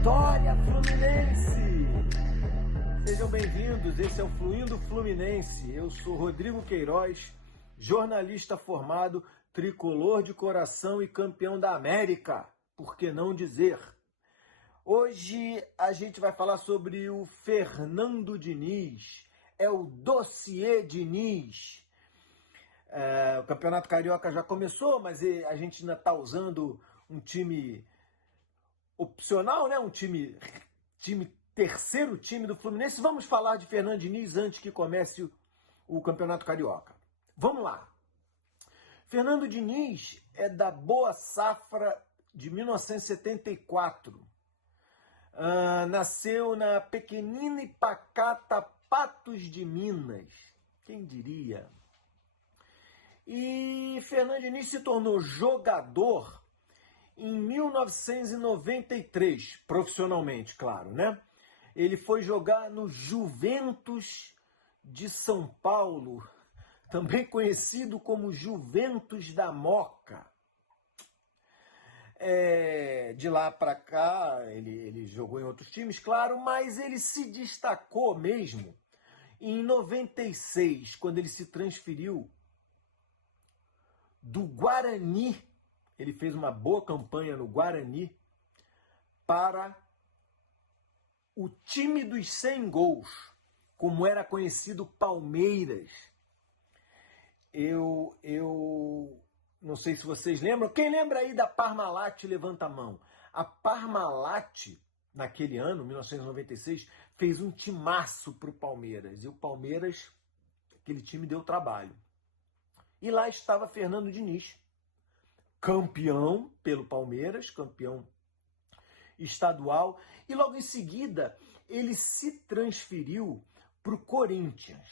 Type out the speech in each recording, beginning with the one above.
Vitória Fluminense! Sejam bem-vindos, esse é o Fluindo Fluminense. Eu sou Rodrigo Queiroz, jornalista formado, tricolor de coração e campeão da América, por que não dizer? Hoje a gente vai falar sobre o Fernando Diniz, é o dossiê Diniz. O Campeonato Carioca já começou, mas a gente ainda está usando um time opcional, né? Um time terceiro time do Fluminense. Vamos falar de Fernando Diniz antes que comece o Campeonato Carioca. Vamos lá. Fernando Diniz é da Boa Safra de 1974. Nasceu na pequenina e pacata Patos de Minas. Quem diria? E Fernando Diniz se tornou jogador em 1993, profissionalmente, claro, né? Ele foi jogar no Juventus de São Paulo, também conhecido como Juventus da Moca. De lá para cá, ele jogou em outros times, claro, mas ele se destacou mesmo em 96, quando ele se transferiu do Guarani. Ele fez uma boa campanha no Guarani para o time dos 100 gols, como era conhecido Palmeiras. Eu não sei se vocês lembram. Quem lembra aí da Parmalat, levanta a mão. A Parmalat, naquele ano, 1996, fez um timaço para o Palmeiras. E o Palmeiras, aquele time deu trabalho. E lá estava Fernando Diniz, campeão pelo Palmeiras, campeão estadual. E logo em seguida, ele se transferiu para o Corinthians.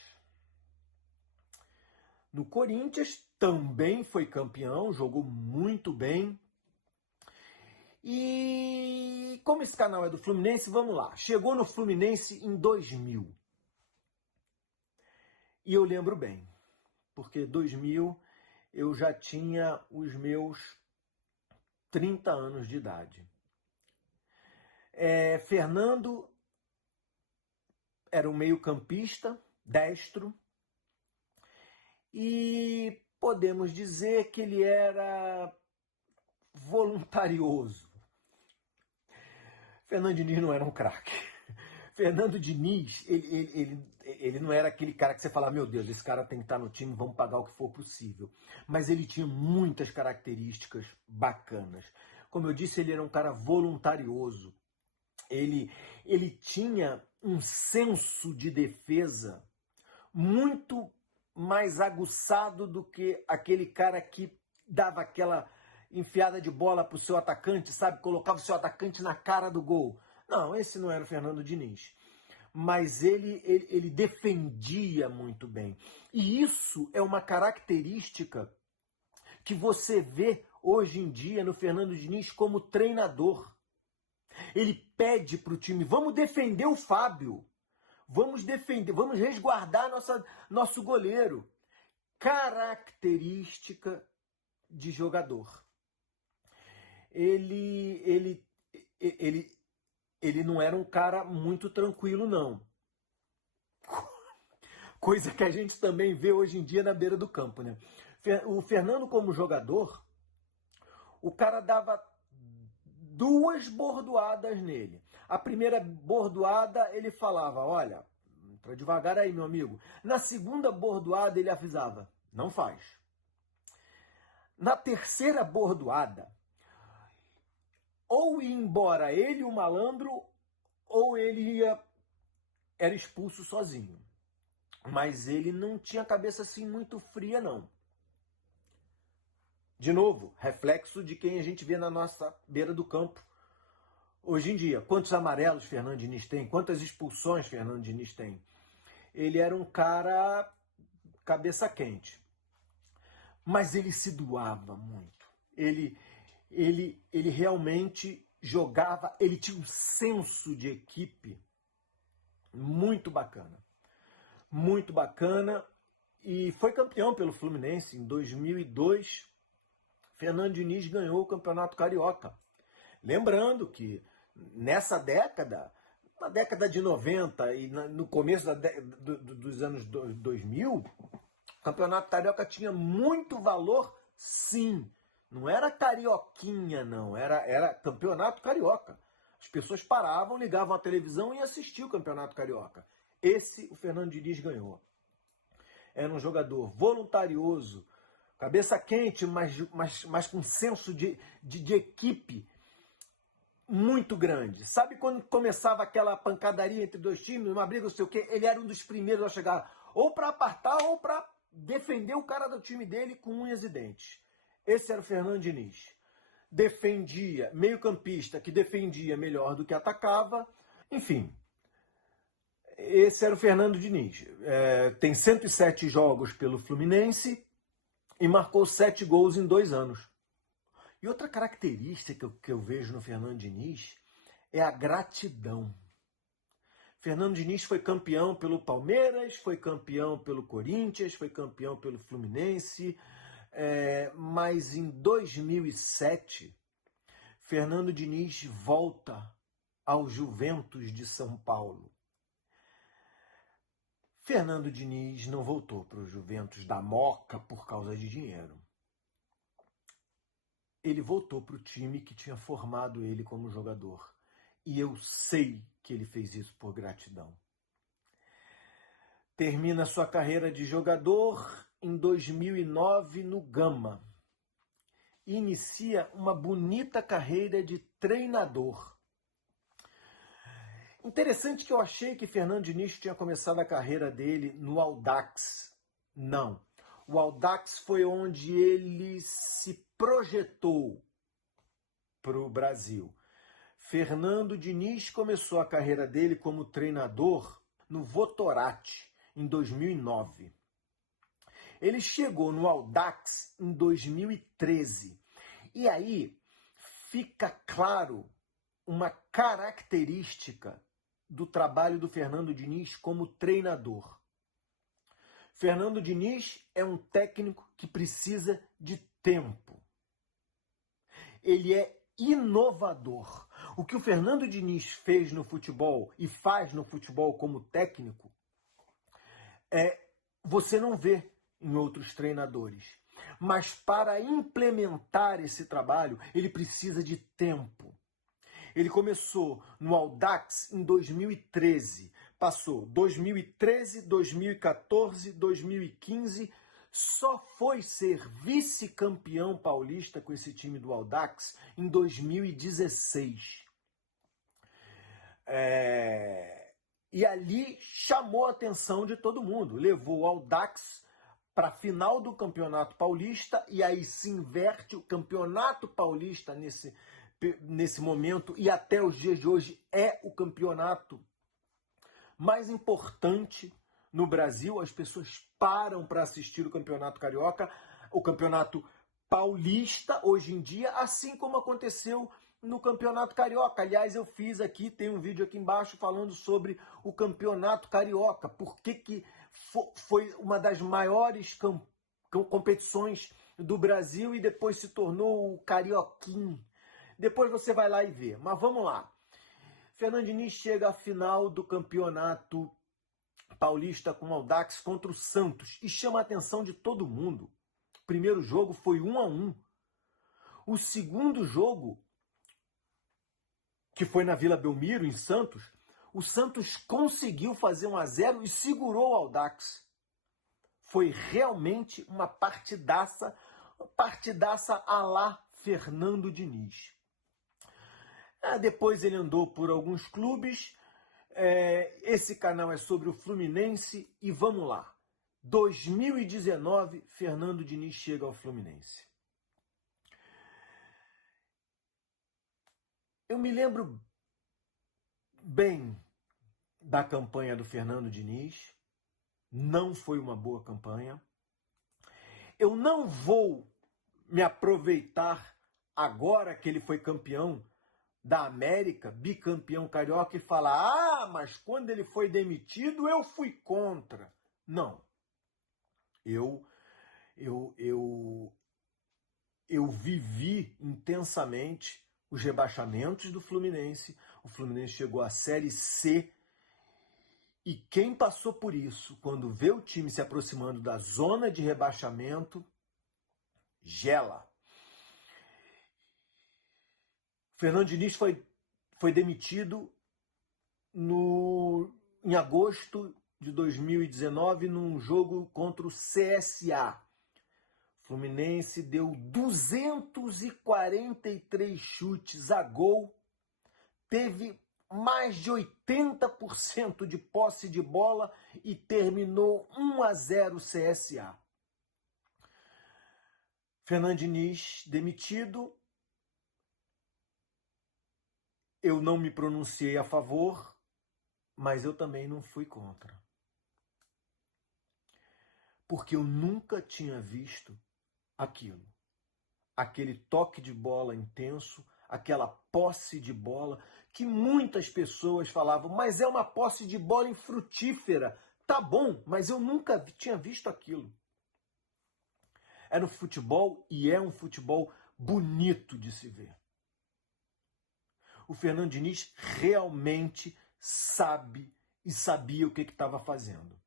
No Corinthians também foi campeão, jogou muito bem. E como esse canal é do Fluminense, vamos lá. Chegou no Fluminense em 2000. E eu lembro bem, porque 2000 eu já tinha os meus 30 anos de idade. Fernando era um meio-campista, destro, e podemos dizer que ele era voluntarioso. Fernando Diniz não era um craque. Fernando Diniz, ele não era aquele cara que você fala, meu Deus, esse cara tem que estar no time, vamos pagar o que for possível. Mas ele tinha muitas características bacanas. Como eu disse, ele era um cara voluntarioso. Ele tinha um senso de defesa muito mais aguçado do que aquele cara que dava aquela enfiada de bola para o seu atacante, sabe? Colocava o seu atacante na cara do gol. Não, esse não era o Fernando Diniz. Mas ele defendia muito bem. E isso é uma característica que você vê hoje em dia no Fernando Diniz como treinador. Ele pede para o time, vamos defender o Fábio. Vamos defender, vamos resguardar nosso goleiro. Característica de jogador. Ele não era um cara muito tranquilo, não. Coisa que a gente também vê hoje em dia na beira do campo, né? O Fernando, como jogador, o cara dava 2 bordoadas nele. A primeira bordoada, ele falava, olha, entra devagar aí, meu amigo. Na segunda bordoada, ele avisava, não faz. Na terceira bordoada, ou ia embora ele, o malandro, ou ele era expulso sozinho. Mas ele não tinha cabeça assim muito fria, não. De novo, reflexo de quem a gente vê na nossa beira do campo hoje em dia. Quantos amarelos Fernando Diniz tem? Quantas expulsões Fernando Diniz tem? Ele era um cara cabeça quente. Mas ele se doava muito. Ele realmente jogava, ele tinha um senso de equipe muito bacana. Muito bacana. E foi campeão pelo Fluminense em 2002. Fernando Diniz ganhou o Campeonato Carioca. Lembrando que nessa década, na década de 90 e no começo dos anos 2000, o Campeonato Carioca tinha muito valor, sim. Não era carioquinha, não. Era Campeonato Carioca. As pessoas paravam, ligavam a televisão e assistiam o Campeonato Carioca. Esse o Fernando Diniz ganhou. Era um jogador voluntarioso, cabeça quente, mas com senso de equipe muito grande. Sabe quando começava aquela pancadaria entre dois times, uma briga, não sei o quê? Ele era um dos primeiros a chegar ou para apartar ou para defender o cara do time dele com unhas e dentes. Esse era o Fernando Diniz. Defendia, meio-campista que defendia melhor do que atacava. Enfim, esse era o Fernando Diniz. Tem 107 jogos pelo Fluminense e marcou 7 gols em 2 anos. E outra característica que eu vejo no Fernando Diniz é a gratidão. Fernando Diniz foi campeão pelo Palmeiras, foi campeão pelo Corinthians, foi campeão pelo Fluminense, mas em 2007, Fernando Diniz volta ao Juventus de São Paulo. Fernando Diniz não voltou para o Juventus da Moca por causa de dinheiro. Ele voltou para o time que tinha formado ele como jogador. E eu sei que ele fez isso por gratidão. Termina sua carreira de jogador em 2009 no Gama. Inicia uma bonita carreira de treinador. Interessante que eu achei que Fernando Diniz tinha começado a carreira dele no Audax. Não. O Audax foi onde ele se projetou para o Brasil. Fernando Diniz começou a carreira dele como treinador no Votorati, em 2009. Ele chegou no Audax em 2013. E aí fica claro uma característica do trabalho do Fernando Diniz como treinador. Fernando Diniz é um técnico que precisa de tempo. Ele é inovador. O que o Fernando Diniz fez no futebol e faz no futebol como técnico, você não vê em outros treinadores. Mas para implementar esse trabalho, ele precisa de tempo. Ele começou no Audax em 2013, passou 2013, 2014, 2015, só foi ser vice-campeão paulista com esse time do Audax em 2016. E ali chamou a atenção de todo mundo, levou o Audax para a final do Campeonato Paulista e aí se inverte o Campeonato Paulista nesse momento e até os dias de hoje é o campeonato mais importante no Brasil. As pessoas param para assistir o Campeonato Carioca, o Campeonato Paulista hoje em dia, assim como aconteceu no Campeonato Carioca. Aliás, eu fiz aqui, tem um vídeo aqui embaixo falando sobre o Campeonato Carioca, porque foi uma das maiores competições do Brasil e depois se tornou o Carioquim. Depois você vai lá e vê. Mas vamos lá. Fernando Diniz chega à final do Campeonato Paulista com o Audax contra o Santos e chama a atenção de todo mundo. O primeiro jogo foi 1-1. O segundo jogo, que foi na Vila Belmiro, em Santos, o Santos conseguiu fazer 1-0 e segurou o Audax. Foi realmente uma partidaça à la Fernando Diniz. Depois ele andou por alguns clubes. Esse canal é sobre o Fluminense e vamos lá. 2019, Fernando Diniz chega ao Fluminense. Eu me lembro bem da campanha do Fernando Diniz. Não foi uma boa campanha. Eu não vou me aproveitar agora que ele foi campeão da América, bicampeão carioca, e falar: mas quando ele foi demitido eu fui contra. Não. Eu vivi intensamente os rebaixamentos do Fluminense. O Fluminense chegou à Série C. E quem passou por isso, quando vê o time se aproximando da zona de rebaixamento, gela. O Fernando Diniz foi demitido em agosto de 2019 num jogo contra o CSA. O Fluminense deu 243 chutes a gol, teve mais de 80% de posse de bola e terminou 1-0 CSA. Fernando Diniz demitido. Eu não me pronunciei a favor, mas eu também não fui contra. Porque eu nunca tinha visto aquilo. Aquele toque de bola intenso, aquela posse de bola, que muitas pessoas falavam, mas é uma posse de bola infrutífera. Tá bom, mas eu nunca tinha visto aquilo. Era um futebol e é um futebol bonito de se ver. O Fernando Diniz realmente sabe e sabia o que estava fazendo.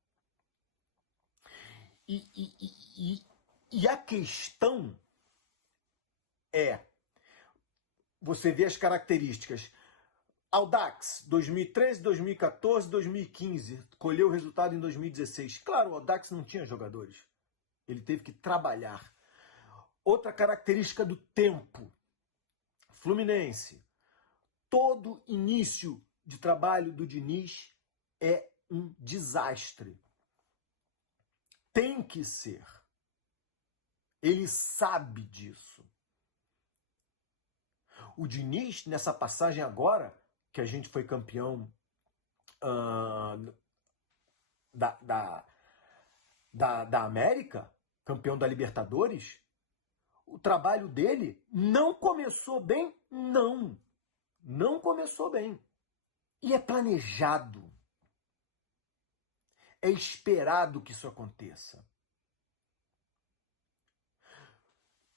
E a questão é, você vê as características. Audax, 2013, 2014, 2015, colheu o resultado em 2016. Claro, o Audax não tinha jogadores. Ele teve que trabalhar. Outra característica do tempo. Fluminense. Todo início de trabalho do Diniz é um desastre. Tem que ser. Ele sabe disso. O Diniz, nessa passagem agora, que a gente foi campeão da América, campeão da Libertadores, o trabalho dele não começou bem? Não. Não começou bem. E é planejado. É esperado que isso aconteça.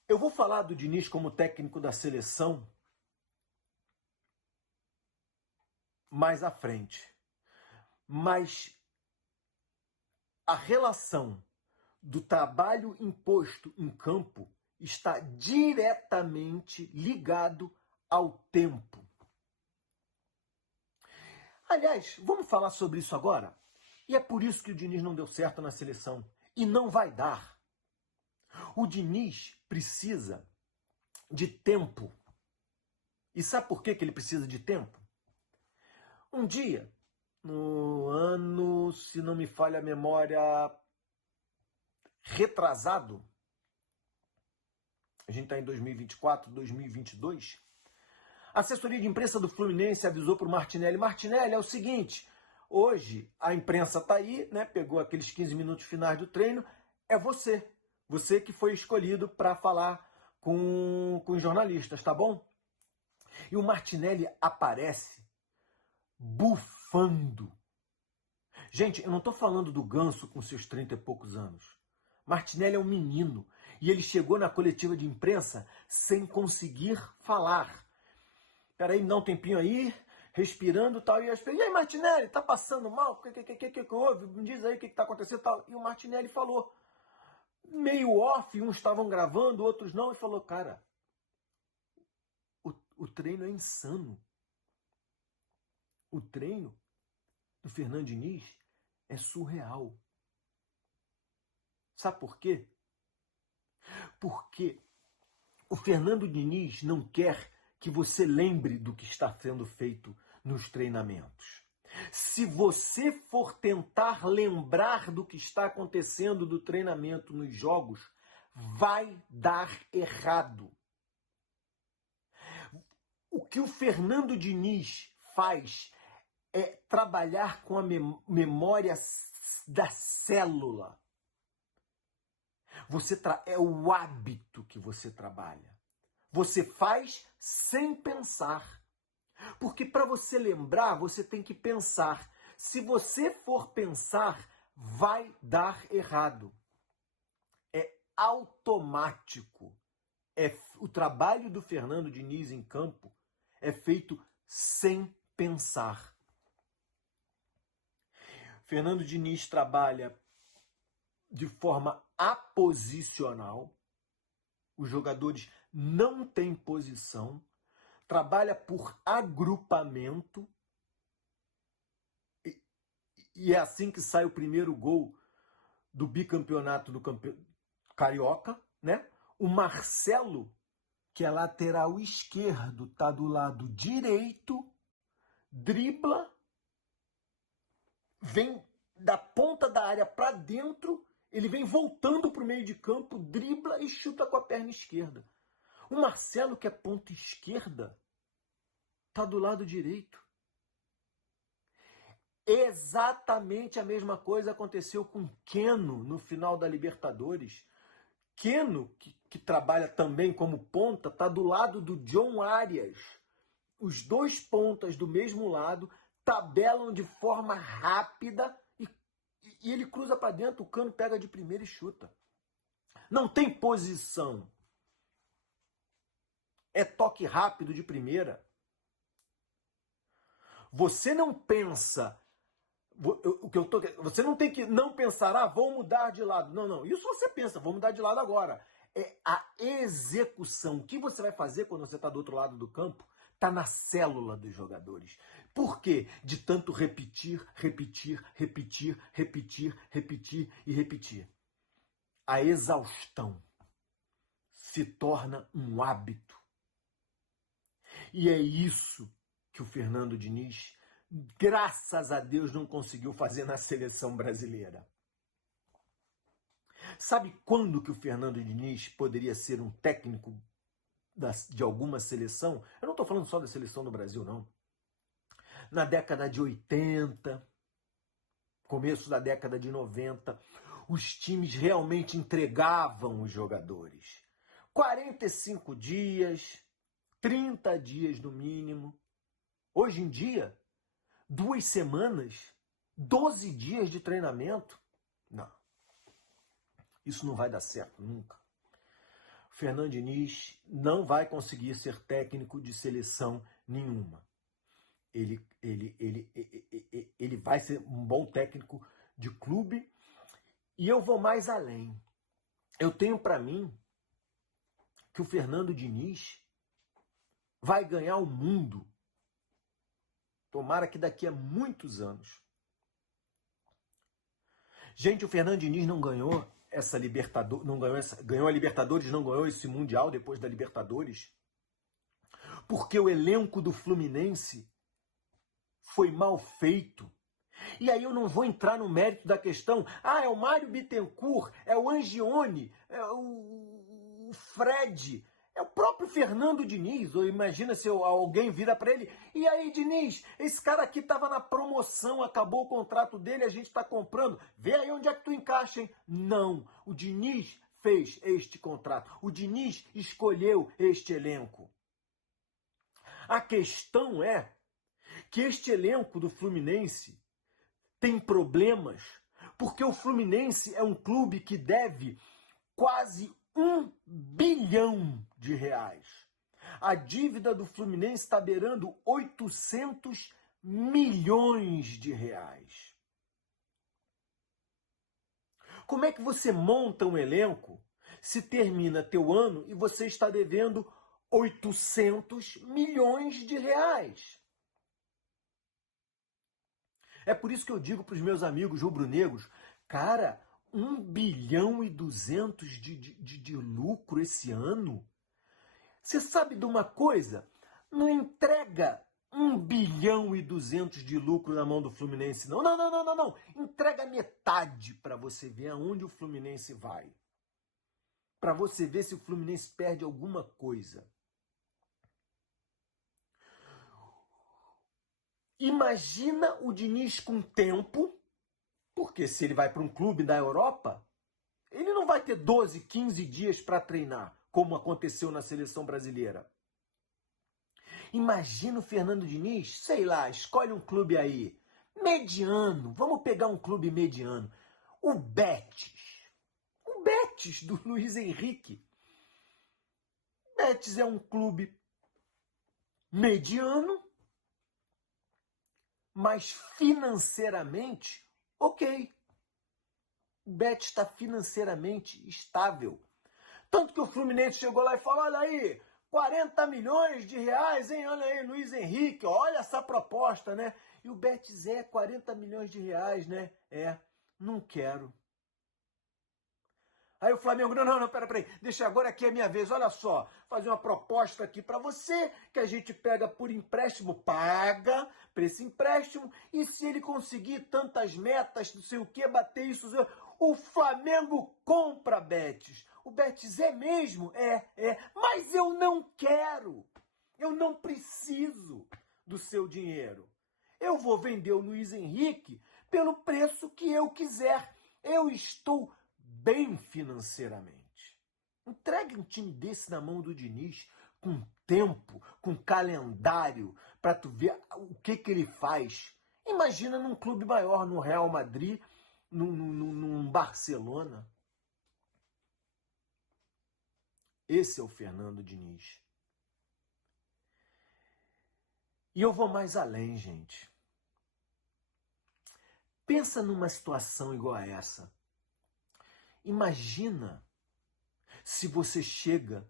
Eu vou falar do Diniz como técnico da seleção mais à frente. Mas a relação do trabalho imposto em campo está diretamente ligado ao tempo. Aliás, vamos falar sobre isso agora? E é por isso que o Diniz não deu certo na seleção. E não vai dar. O Diniz precisa de tempo. E sabe por que ele precisa de tempo? Um dia, no ano, se não me falha a memória, retrasado, a gente está em 2024, 2022, a assessoria de imprensa do Fluminense avisou para o Martinelli, Martinelli, é o seguinte, hoje a imprensa está aí, né, pegou aqueles 15 minutos finais do treino, é você que foi escolhido para falar com os jornalistas, tá bom? E o Martinelli aparece bufando. Gente, eu não estou falando do Ganso com seus 30 e poucos anos. Martinelli é um menino e ele chegou na coletiva de imprensa sem conseguir falar. Peraí, me dá um tempinho aí, respirando e tal. E aí, Martinelli, tá passando mal? O que houve? Me diz aí o que está acontecendo e tal. E o Martinelli falou, meio off, uns estavam gravando, outros não, e falou, cara, o treino é insano. O treino do Fernando Diniz é surreal. Sabe por quê? Porque o Fernando Diniz não quer que você lembre do que está sendo feito nos treinamentos. Se você for tentar lembrar do que está acontecendo do treinamento nos jogos, vai dar errado. O que o Fernando Diniz faz é trabalhar com a memória da célula. É o hábito que você trabalha. Você faz sem pensar. Porque para você lembrar, você tem que pensar. Se você for pensar, vai dar errado. É automático. o trabalho do Fernando Diniz em campo é feito sem pensar. Fernando Diniz trabalha de forma aposicional, os jogadores não têm posição, trabalha por agrupamento, e é assim que sai o primeiro gol do bicampeonato do Carioca, né? O Marcelo, que é lateral esquerdo, tá do lado direito, dribla, vem da ponta da área para dentro, ele vem voltando para o meio de campo, dribla e chuta com a perna esquerda. O Marcelo, que é ponta esquerda, tá do lado direito. Exatamente a mesma coisa aconteceu com Keno no final da Libertadores. Keno, que trabalha também como ponta, está do lado do John Arias. Os dois pontas do mesmo lado tabelam de forma rápida e ele cruza para dentro, o Cano pega de primeira e chuta. Não tem posição. É toque rápido de primeira. Você não pensa... Você não tem que não pensar, vou mudar de lado. Não. Isso você pensa, vou mudar de lado agora. É a execução. O que você vai fazer quando você está do outro lado do campo está na célula dos jogadores. Por quê? De tanto repetir. A exaustão se torna um hábito. E é isso que o Fernando Diniz, graças a Deus, não conseguiu fazer na seleção brasileira. Sabe quando que o Fernando Diniz poderia ser um técnico de alguma seleção? Eu não estou falando só da seleção do Brasil, não. Na década de 80, começo da década de 90, os times realmente entregavam os jogadores. 45 dias, 30 dias no mínimo. Hoje em dia, 2 semanas, 12 dias de treinamento. Não. Isso não vai dar certo nunca. O Fernando Diniz não vai conseguir ser técnico de seleção nenhuma. Ele vai ser um bom técnico de clube. E eu vou mais além. Eu tenho para mim que o Fernando Diniz vai ganhar o mundo. Tomara que daqui a muitos anos. Gente, o Fernando Diniz não ganhou essa Libertadores, ganhou a Libertadores, não ganhou esse Mundial depois da Libertadores, porque o elenco do Fluminense foi mal feito. E aí eu não vou entrar no mérito da questão. É o Mário Bittencourt, é o Angione, é o Fred, é o próprio Fernando Diniz. Ou imagina se alguém vira para ele: e aí, Diniz, esse cara aqui estava na promoção, acabou o contrato dele, a gente está comprando. Vê aí onde é que tu encaixa, hein? Não, o Diniz fez este contrato. O Diniz escolheu este elenco. A questão é que este elenco do Fluminense tem problemas, porque o Fluminense é um clube que deve quase R$1 bilhão. A dívida do Fluminense está beirando 800 milhões de reais. Como é que você monta um elenco se termina teu ano e você está devendo 800 milhões de reais? É por isso que eu digo para os meus amigos rubro-negros, cara, 1 bilhão e 200 de lucro esse ano. Você sabe de uma coisa? Não entrega 1 bilhão e 200 de lucro na mão do Fluminense, não. Não. Entrega metade para você ver aonde o Fluminense vai. Para você ver se o Fluminense perde alguma coisa. Imagina o Diniz com tempo, porque se ele vai para um clube da Europa, ele não vai ter 12, 15 dias para treinar, como aconteceu na seleção brasileira. Imagina o Fernando Diniz, sei lá, escolhe um clube aí, mediano, vamos pegar um clube mediano, o Betis do Luiz Henrique. Betis é um clube mediano, mas financeiramente, ok. O Betis está financeiramente estável. Tanto que o Fluminense chegou lá e falou, olha aí, 40 milhões de reais, hein? Olha aí, Luiz Henrique, olha essa proposta, né? E o Betis 40 milhões de reais, né? Não quero. Aí o Flamengo, não, peraí, deixa agora aqui é a minha vez, olha só, fazer uma proposta aqui para você, que a gente pega por empréstimo, paga para esse empréstimo, e se ele conseguir tantas metas, não sei o que, bater isso, o Flamengo compra Betis. O Betis é mesmo? Mas eu não quero, eu não preciso do seu dinheiro. Eu vou vender o Luiz Henrique pelo preço que eu quiser, eu estou bem financeiramente. Entregue um time desse na mão do Diniz, com tempo, com calendário, para tu ver o que ele faz. Imagina num clube maior, no Real Madrid, num Barcelona. Esse é o Fernando Diniz. E eu vou mais além, gente. Pensa numa situação igual a essa. Imagina se você chega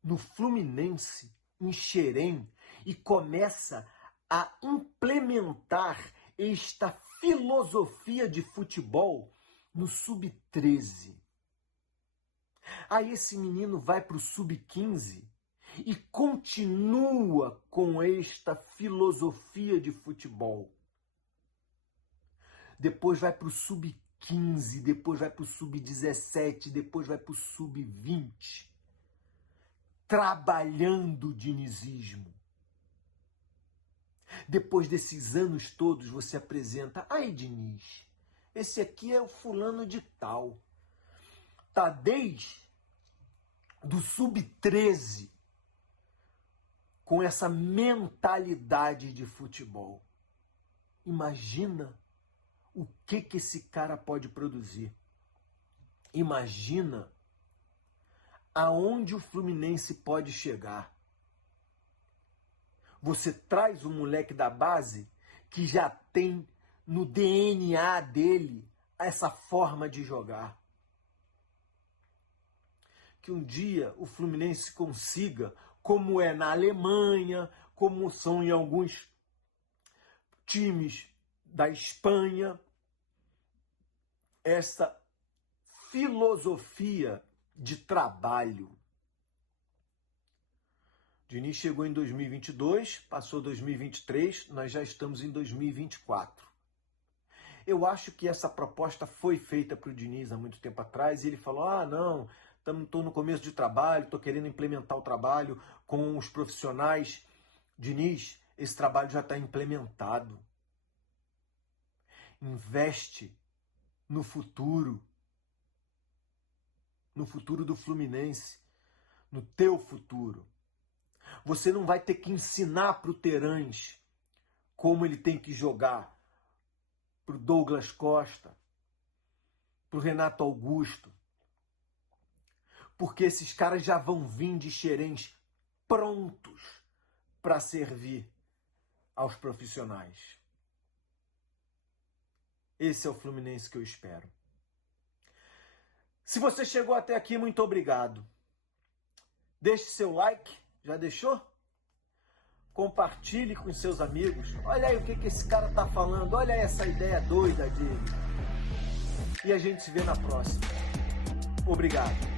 no Fluminense, em Xerém, e começa a implementar esta filosofia de futebol no Sub-13. Aí esse menino vai para o Sub-15 e continua com esta filosofia de futebol. Depois vai para o Sub-15, depois vai para o Sub-17, depois vai para o Sub-20. Trabalhando o dinizismo. Depois desses anos todos você apresenta, aí Diniz, esse aqui é o fulano de tal. Tá desde do Sub-13 com essa mentalidade de futebol. Imagina o que esse cara pode produzir. Imagina aonde o Fluminense pode chegar. Você traz um moleque da base que já tem no DNA dele essa forma de jogar. Que um dia o Fluminense consiga, como é na Alemanha, como são em alguns times da Espanha, essa filosofia de trabalho. Diniz chegou em 2022, passou 2023, nós já estamos em 2024. Eu acho que essa proposta foi feita para o Diniz há muito tempo atrás e ele falou, não, estou no começo de trabalho, estou querendo implementar o trabalho com os profissionais. Diniz, esse trabalho já está implementado. Investe no futuro do Fluminense, no teu futuro. Você não vai ter que ensinar para o Terãs como ele tem que jogar, para o Douglas Costa, para o Renato Augusto, porque esses caras já vão vir de Xerém prontos para servir aos profissionais. Esse é o Fluminense que eu espero. Se você chegou até aqui, muito obrigado. Deixe seu like, já deixou? Compartilhe com seus amigos. Olha aí o que esse cara tá falando, olha aí essa ideia doida dele. E a gente se vê na próxima. Obrigado.